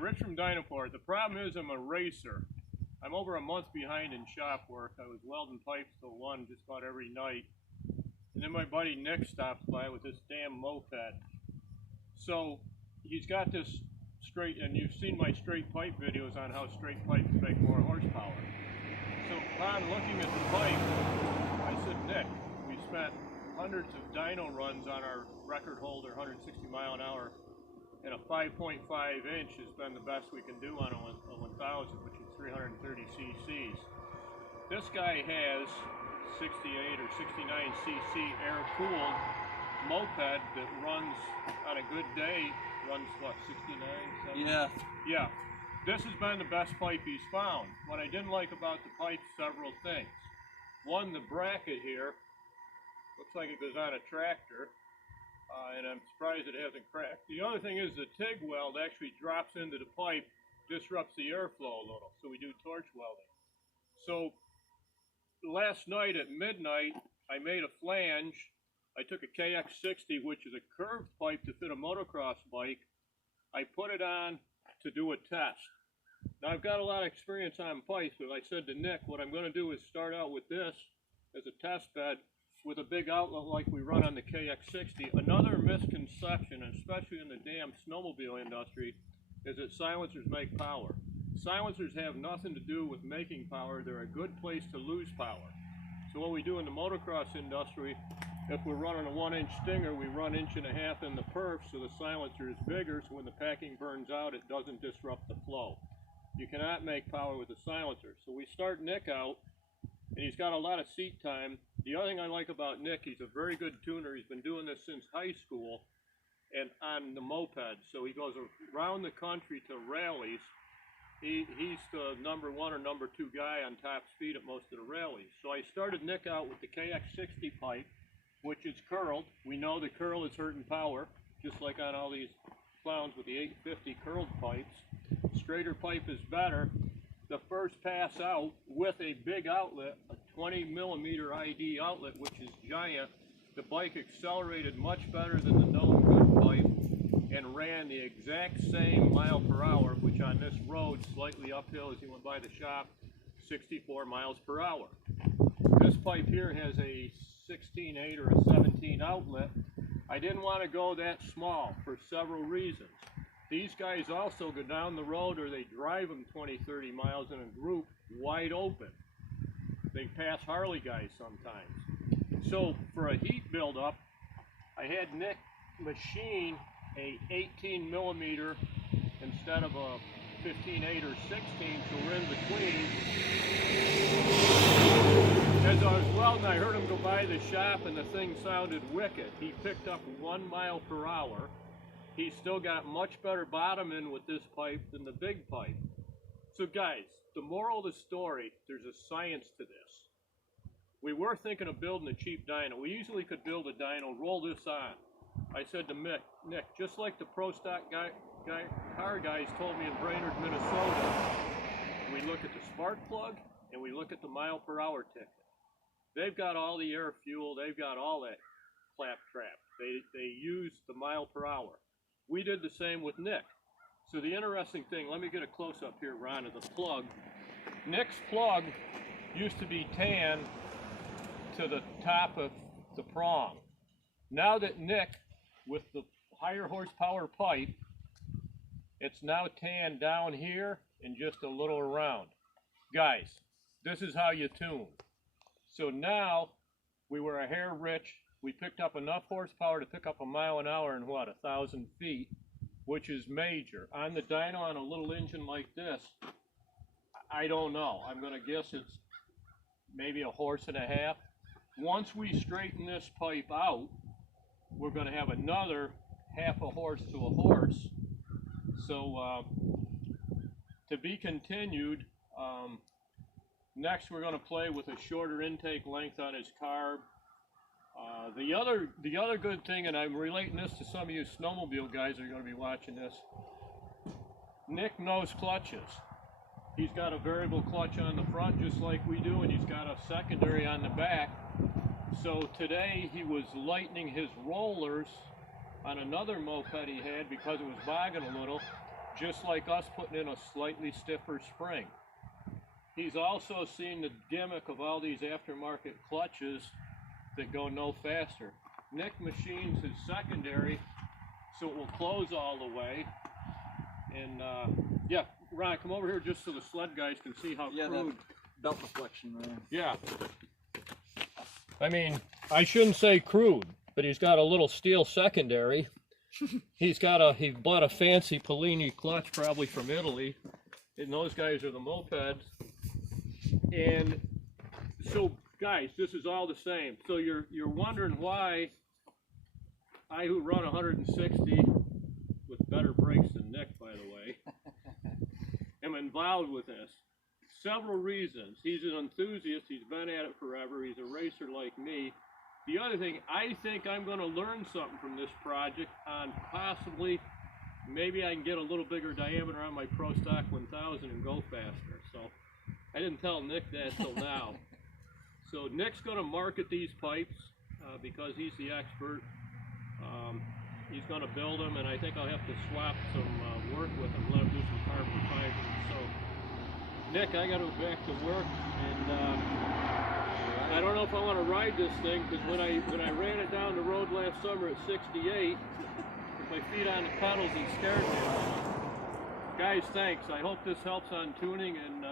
Rich from Dynaport. The problem is I'm a racer. I'm over a month behind in shop work. I was welding pipes till 1 just about every night. And then my buddy Nick stops by with this damn moped. So he's got this straight, and you've seen my straight pipe videos on how straight pipes make more horsepower. So upon looking at the pipe, I said, Nick, we spent hundreds of dyno runs on our record holder, 160 mile an hour, and a 5.5 inch has been the best we can do on a 1000, which is 330 cc's. This guy has 68 or 69 cc air-cooled moped that runs on a good day, runs what, 69? 70? Yeah. This has been the best pipe he's found. What I didn't like about the pipe, several things. One, the bracket here, looks like it goes on a tractor, and I'm surprised it hasn't cracked. The other thing is the TIG weld actually drops into the pipe, disrupts the airflow a little, so we do torch welding. So last night at midnight, I made a flange. I took a KX60, which is a curved pipe to fit a motocross bike. I put it on to do a test. Now I've got a lot of experience on pipes, but I said to Nick, what I'm going to do is start out with this as a test bed with a big outlet like we run on the KX60. Another misconception, especially in the damn snowmobile industry, is that silencers make power. Silencers have nothing to do with making power. They're a good place to lose power. So what we do in the motocross industry, if we're running a 1-inch stinger, we run 1.5 inches in the perf so the silencer is bigger, so when the packing burns out, it doesn't disrupt the flow. You cannot make power with a silencer. So we start Nick out, and he's got a lot of seat time. The other thing I like about Nick, he's a very good tuner. He's been doing this since high school and on the moped. So he goes around the country to rallies. He's the number 1 or number 2 guy on top speed at most of the rallies. So I started Nick out with the KX60 pipe, which is curled. We know the curl is hurting power, just like on all these clowns with the 850 curled pipes. Straighter pipe is better. The first pass out with a big outlet, a 20 millimeter ID outlet, which is giant, the bike accelerated much better than the known good pipe and ran the exact same mile per hour, which on this road, slightly uphill as you went by the shop, 64 miles per hour. This pipe here has a 16/8 or a 17 outlet. I didn't want to go that small for several reasons. These guys also go down the road or they drive them 20-30 miles in a group wide open. They pass Harley guys sometimes. So for a heat buildup, I had Nick machine a 18 millimeter instead of a 15/8 or 16, so we're in between. As I was welding, I heard him go by the shop and the thing sounded wicked. He picked up 1 mile per hour. He's still got much better bottom end with this pipe than the big pipe. So guys, the moral of the story, there's a science to this. We were thinking of building a cheap dyno. We easily could build a dyno, roll this on. I said to Nick, just like the Pro Stock car guys told me in Brainerd, Minnesota, we look at the spark plug and we look at the mile per hour ticket. They've got all the air fuel, they've got all that claptrap. They use the mile per hour. We did the same with Nick. So the interesting thing, let me get a close-up here, Ron, of the plug. Nick's plug used to be tan to the top of the prong. Now that Nick, with the higher horsepower pipe, it's now tan down here and just a little around. Guys, this is how you tune. So now we were a hair rich. We picked up enough horsepower to pick up a mile an hour in what, 1,000 feet, which is major. On the dyno, on a little engine like this, I don't know. I'm going to guess it's maybe 1.5 horses. Once we straighten this pipe out, we're going to have another 0.5 horse to a horse. So to be continued. Next, we're going to play with a shorter intake length on his carb. The other good thing, and I'm relating this to some of you snowmobile guys that are going to be watching this, Nick knows clutches. He's got a variable clutch on the front just like we do, and he's got a secondary on the back. So today he was lightening his rollers on another moped he had because it was bogging a little. just like us putting in a slightly stiffer spring. He's also seen the gimmick of all these aftermarket clutches that go no faster. Nick machines his secondary so it will close all the way. And yeah, Ron, come over here just so the sled guys can see how crude. That belt deflection, right? Yeah. I mean, I shouldn't say crude, but he's got a little steel secondary. He bought a fancy Polini clutch, probably from Italy, and those guys are the mopeds. And so, guys, this is all the same. So you're wondering why I, who run 160 with better brakes than Nick, by the way, am involved with this. Several reasons. He's an enthusiast. He's been at it forever. He's a racer like me. The other thing, I think I'm going to learn something from this project on possibly, maybe I can get a little bigger diameter on my Pro Stock 1000 and go faster. So I didn't tell Nick that till now. So Nick's going to market these pipes because he's the expert. He's going to build them, and I think I'll have to swap some work with him, let him do some carbon fiber. So Nick, I got to go back to work, and I don't know if I want to ride this thing, because when I ran it down the road last summer at 68, with my feet on the pedals, it scared me. Guys, thanks. I hope this helps on tuning, and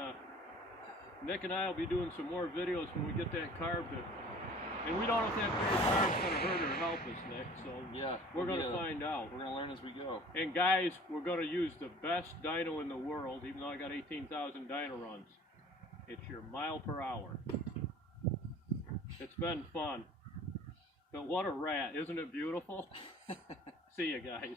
Nick and I will be doing some more videos when we get that carb in. And we don't know if that bigger carb's going to hurt or help us, Nick, so yeah, we're going to find out. We're going to learn as we go. And guys, we're going to use the best dyno in the world, even though I got 18,000 dyno runs. It's your mile per hour. It's been fun. But what a rat, isn't it beautiful? See you guys.